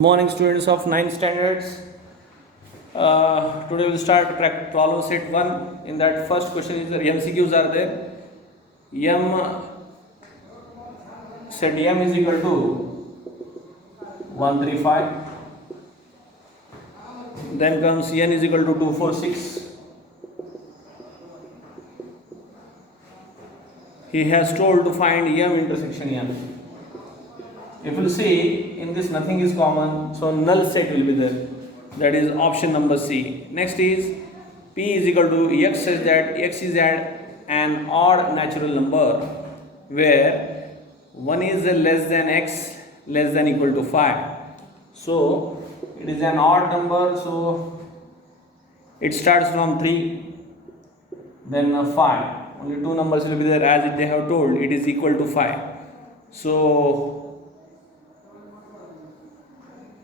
Morning, students of 9th standards. Today we'll start problem set 1. In that, first question is the MCQs are there. Set M is equal to 135. Then comes N is equal to 246. He has told to find M intersection N. If you see, in this nothing is common, so null set will be there. That is option number C. Next is P is equal to X, says that X is an odd natural number where 1 is less than X less than equal to 5. So it is an odd number, so it starts from 3, then 5. Only two numbers will be there, as they have told it is equal to 5. So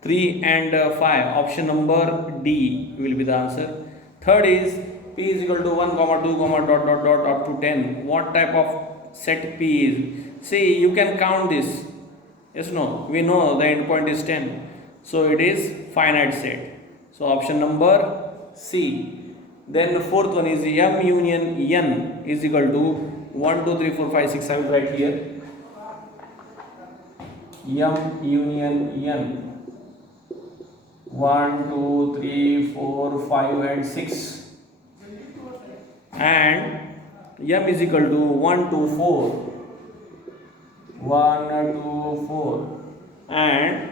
3 and 5, option number D will be the answer. Third is P is equal to 1, 2, dot up to 10. What type of set P is? See, you can count this. Yes, no, we know the endpoint is 10. So it is finite set. So option number C. Then the fourth one is M union N is equal to 1, 2, 3, 4, 5, 6. I will write here. M union N. 1, 2, 3, 4, 5 and 6, and M is equal to 1, 2, 4, 1, 2, 4, and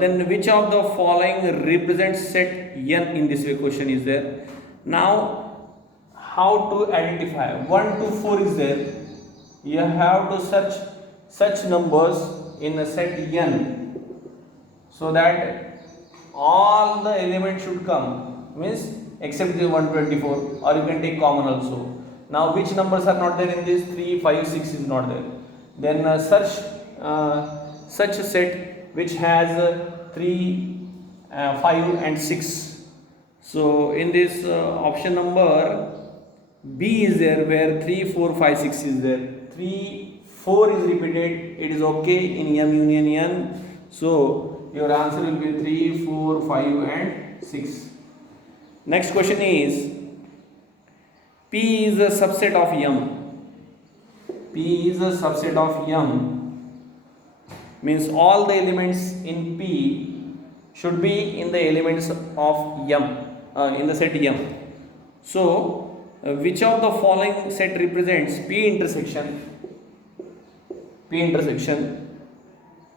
then which of the following represents set N in this question is there. Now how to identify? 1 to 4 is there. You have to search such numbers in a set N so that all the elements should come, means except the 124, or you can take common also. Now which numbers are not there in this? 3, 5, 6 is not there. Then search such a set which has 3, 5 and 6. So in this option number B is there, where 3, 4, 5, 6 is there. 3, 4 is repeated, it is okay in M union N. So your answer will be 3, 4, 5 and 6. Next question is P is a subset of M. P is a subset of M, means all the elements in P should be in the elements of M, in the set M. So which of the following set represents P intersection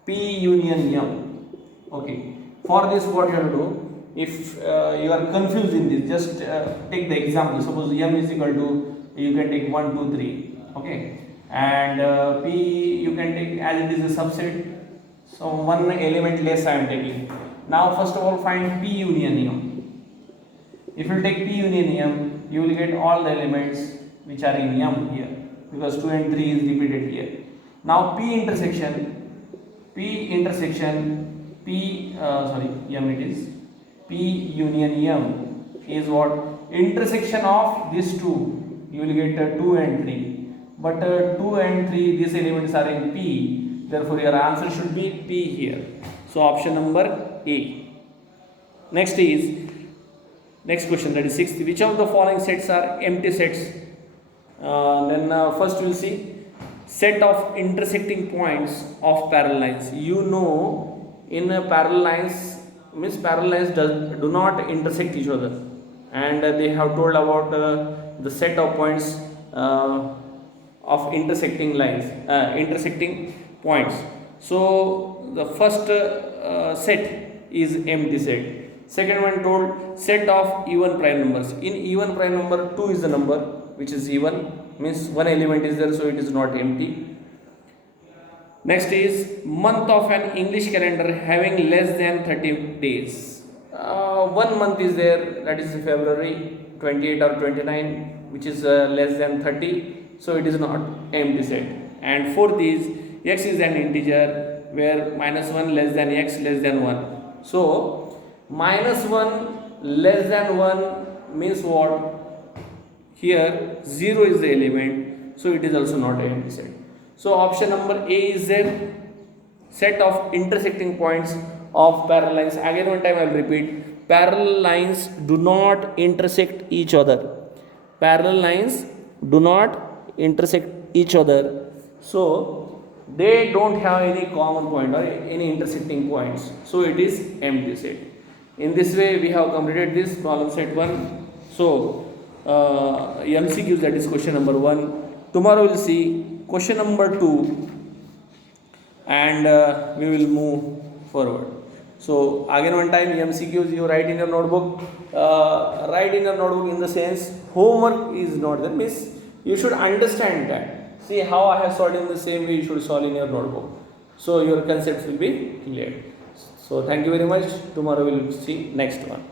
P union M? Okay, for this what you have to do, if you are confused in this, just take the example. Suppose M is equal to, you can take 1, 2, 3, okay, and P you can take as it is a subset, so one element less I am taking. Now first of all find P union M. If you take P union M, you will get all the elements which are in M here, because 2 and 3 is repeated here. Now M it is P union M is what? Intersection of these two. You will get 2 and 3. But 2 and 3, these elements are in P. Therefore, your answer should be P here. So option number A. Next question, that is 6th. Which of the following sets are empty sets? First we will see set of intersecting points of parallel lines. You know, in parallel lines, means parallel lines do not intersect each other, and they have told about the set of points of intersecting lines, intersecting points. So the first set is empty set. Second one told set of even prime numbers. In even prime number, 2 is the number which is even, means one element is there, so it is not empty. Next is month of an English calendar having less than 30 days. One month is there, that is February 28 or 29, which is less than 30, so it is not empty set. And fourth is x is an integer where -1 less than x less than 1. So -1 less than 1 means what? Here 0 is the element, so it is also not an empty set. So option number A is there, set of intersecting points of parallel lines. Again one time I will repeat, parallel lines do not intersect each other. Parallel lines do not intersect each other. So they don't have any common point or any intersecting points. So it is empty set. In this way we have completed this problem set 1. So MCQs, that is question number 1. Tomorrow we will see question number 2 and we will move forward. So again one time MCQs you write in your notebook. Write in your notebook in the sense homework is not there, means you should understand that. See how I have solved in the same way you should solve in your notebook. So your concepts will be clear. So thank you very much. Tomorrow we will see next one.